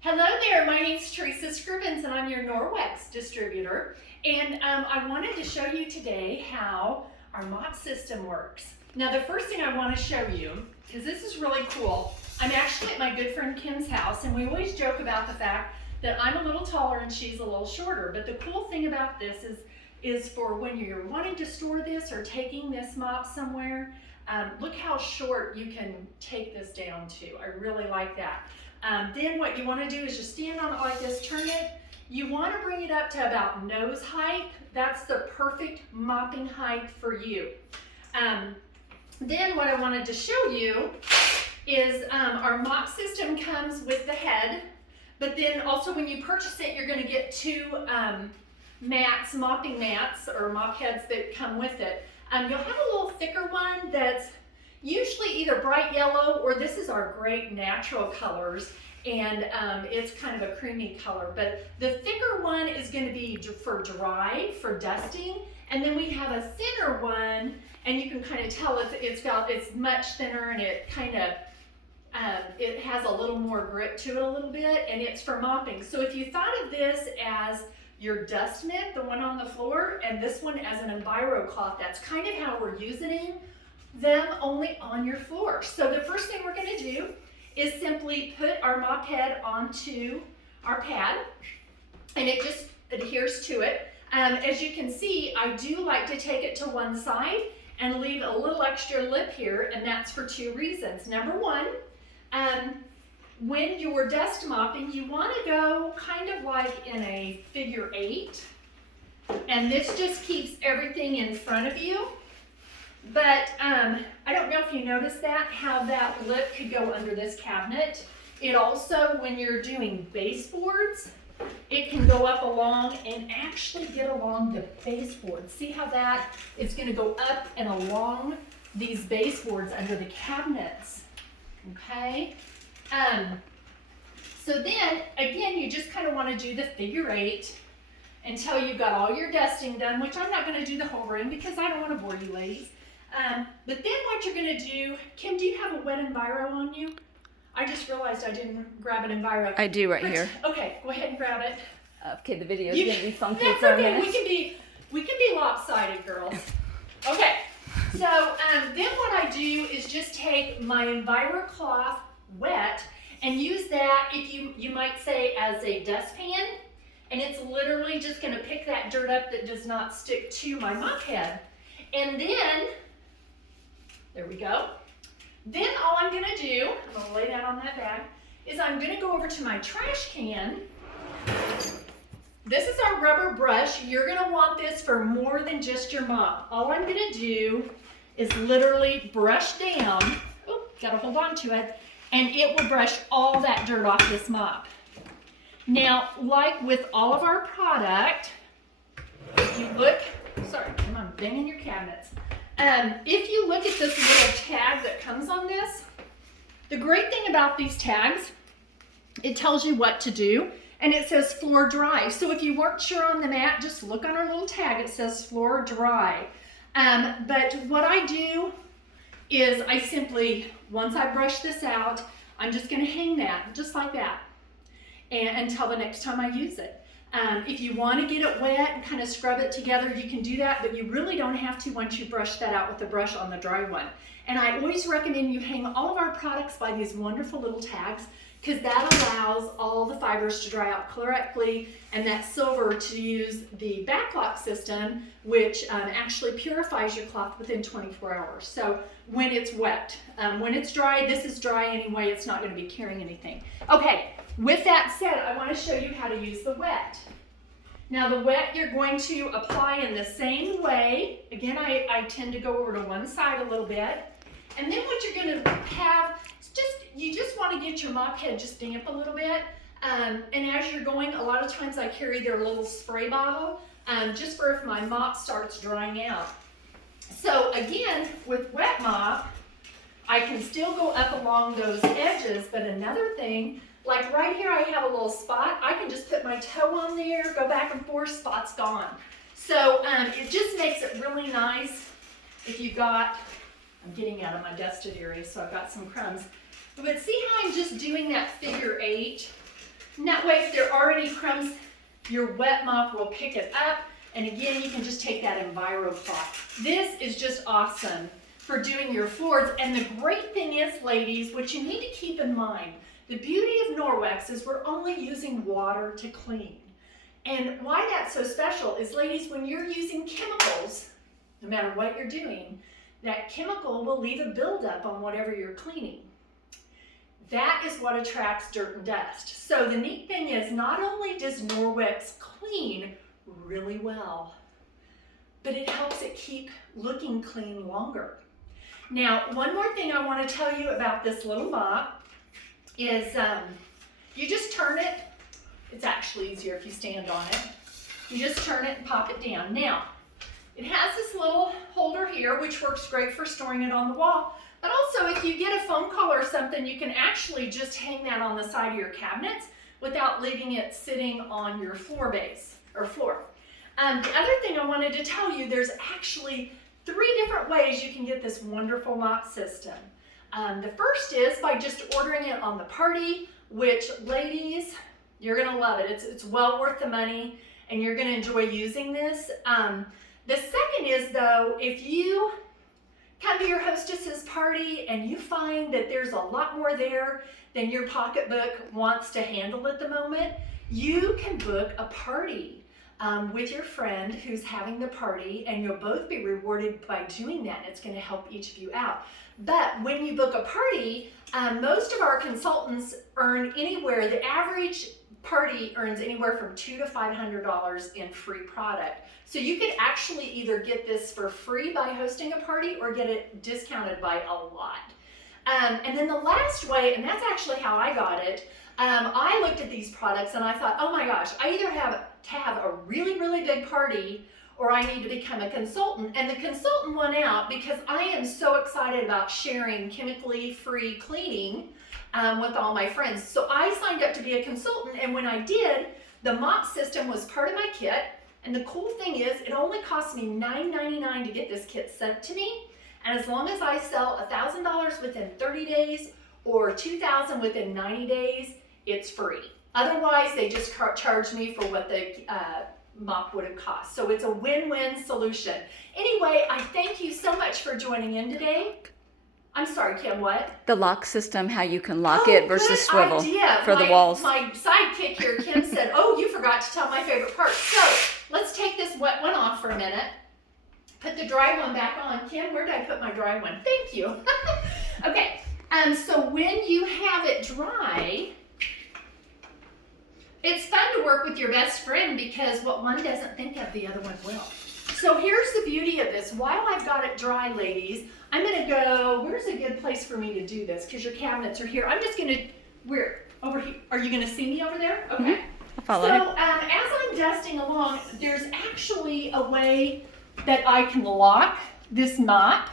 Hello there, my name is Teresa Scrivens and I'm your Norwex distributor. And I wanted to show you today how our mop system works. Now the first thing I want to show you, because this is really cool, I'm actually at my good friend Kim's house and we always joke about the fact that I'm a little taller and she's a little shorter. But the cool thing about this is for when you're wanting to store this or taking this mop somewhere, look how short you can take this down to. I really like that. Then what you want to do is just stand on it like this, turn it. You want to bring it up to about nose height. That's the perfect mopping height for you. Then what I wanted to show you is our mop system comes with the head, but then also when you purchase it, you're going to get two mats, mopping mats or mop heads that come with it. You'll have a little thicker one that's usually either bright yellow or this is our great natural colors, and it's kind of a creamy color. But the thicker one is going to be for dry, for dusting, and then we have a thinner one, and you can kind of tell it's much thinner and it kind of it has a little more grip to it a little bit, and it's for mopping. So if you thought of this as your dust mitt, the one on the floor, and this one as an enviro cloth, that's kind of how we're using them, only on your floor. So the first thing we're going to do is simply put our mop head onto our pad, and it just adheres to it. As you can see, I do like to take it to one side and leave a little extra lip here, and that's for two reasons. Number one, when you're dust mopping, you want to go kind of like in a figure 8, and this just keeps everything in front of you. But I don't know if you noticed that, how that lip could go under this cabinet. It also, when you're doing baseboards, it can go up along and actually get along the baseboard. See how that is going to go up and along these baseboards under the cabinets, okay? So then, again, you just kind of want to do the figure 8 until you've got all your dusting done, which I'm not going to do the whole room because I don't want to bore you ladies. But then what you're going to do, Kim, do you have a wet enviro on you? I just realized I didn't grab an enviro. I do right here. Okay, go ahead and grab it. Okay, the video is going to be funky that's for a okay. minute. We can be lopsided, girls. Okay, so then what I do is just take my enviro cloth wet and use that, if you might say, as a dustpan, and it's literally just going to pick that dirt up that does not stick to my mop head. And then, there we go. Then all I'm going to do, I'm going to lay that on that bag, is I'm going to go over to my trash can. This is our rubber brush. You're going to want this for more than just your mop. All I'm going to do is literally brush down. Oh, got to hold on to it. And it will brush all that dirt off this mop. Now, like with all of our product, if you look, sorry, I'm banging your cabinets. If you look at this little tag that comes on this, the great thing about these tags, it tells you what to do, and it says floor dry. So if you weren't sure on the mat, just look on our little tag, it says floor dry. But what I do is I simply, once I brush this out, I'm just going to hang that just like that and until the next time I use it. If you want to get it wet and kind of scrub it together, you can do that, but you really don't have to once you brush that out with the brush on the dry one. And I always recommend you hang all of our products by these wonderful little tags, because that allows all the fibers to dry out correctly, and that silver to use the backlock system, which actually purifies your cloth within 24 hours. So when it's wet, when it's dry, this is dry anyway, it's not going to be carrying anything. Okay, with that said, I want to show you how to use the wet. Now the wet you're going to apply in the same way. Again, I tend to go over to one side a little bit. And then what you're going to have is you just want to get your mop head just damp a little bit. And as you're going, a lot of times I carry their little spray bottle just for if my mop starts drying out. So again, with wet mop, I can still go up along those edges, but another thing, like right here I have a little spot, I can just put my toe on there, go back and forth, spot's gone. So it just makes it really nice if you've got, I'm getting out of my dusted area, so I've got some crumbs. But see how I'm just doing that figure 8 And that way, if there are any crumbs, your wet mop will pick it up. And again, you can just take that Enviro cloth. This is just awesome for doing your floors. And the great thing is, ladies, what you need to keep in mind, the beauty of Norwex is we're only using water to clean. And why that's so special is, ladies, when you're using chemicals, no matter what you're doing, that chemical will leave a buildup on whatever you're cleaning. That is what attracts dirt and dust. So the neat thing is, not only does Norwex clean really well, but it helps it keep looking clean longer. Now, one more thing I want to tell you about this little mop is you just turn it. It's actually easier if you stand on it. You just turn it and pop it down. Now, it has this little holder here, which works great for storing it on the wall. But also, if you get a phone call or something, you can actually just hang that on the side of your cabinets without leaving it sitting on your floor base or floor. The other thing I wanted to tell you, there's actually 3 different ways you can get this wonderful mop system. The first is by just ordering it on the party, which, ladies, you're gonna love it. It's well worth the money, and you're gonna enjoy using this. The second is, though, if you come to your hostess's party and you find that there's a lot more there than your pocketbook wants to handle at the moment, you can book a party with your friend who's having the party, and you'll both be rewarded by doing that. It's going to help each of you out. But when you book a party, most of our consultants earn anywhere, the average party earns anywhere from $200 to $500 in free product. So you could actually either get this for free by hosting a party or get it discounted by a lot. And then the last way, and that's actually how I got it, I looked at these products and I thought, oh my gosh, I either have to have a really, really big party or I need to become a consultant. And the consultant won out because I am so excited about sharing chemically free cleaning with all my friends. So I signed up to be a consultant, and when I did, the mop system was part of my kit. And the cool thing is, it only cost me $9.99 to get this kit sent to me. And as long as I sell $1,000 within 30 days or $2,000 within 90 days, it's free. Otherwise, they just charge me for what the mop would have cost. So it's a win-win solution. Anyway, I thank you so much for joining in today. I'm sorry, Kim, what? The lock system, how you can lock it versus swivel idea. for the walls. My sidekick here, Kim, said, oh, you forgot to tell my favorite part. So let's take this wet one off for a minute. Put the dry one back on. Kim, where did I put my dry one? Thank you. Okay, so when you have it dry, it's fun to work with your best friend because what one doesn't think of, the other one will. So here's the beauty of this. While I've got it dry, ladies, I'm gonna go, where's a good place for me to do this? Because your cabinets are here. I'm just gonna, where? Over here. Are you gonna see me over there? Okay. I'll follow So you. as I'm dusting along, there's actually a way that I can lock this mop.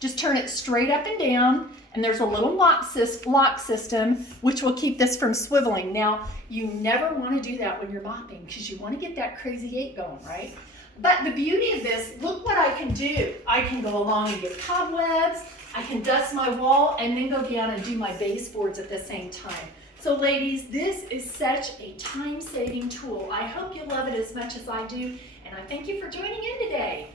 Just turn it straight up and down, and there's a little lock system which will keep this from swiveling. Now, you never want to do that when you're mopping because you want to get that crazy 8 going, right? But the beauty of this, look what I can do. I can go along and get cobwebs, I can dust my wall, and then go down and do my baseboards at the same time. So ladies, this is such a time-saving tool. I hope you love it as much as I do, and I thank you for joining in today.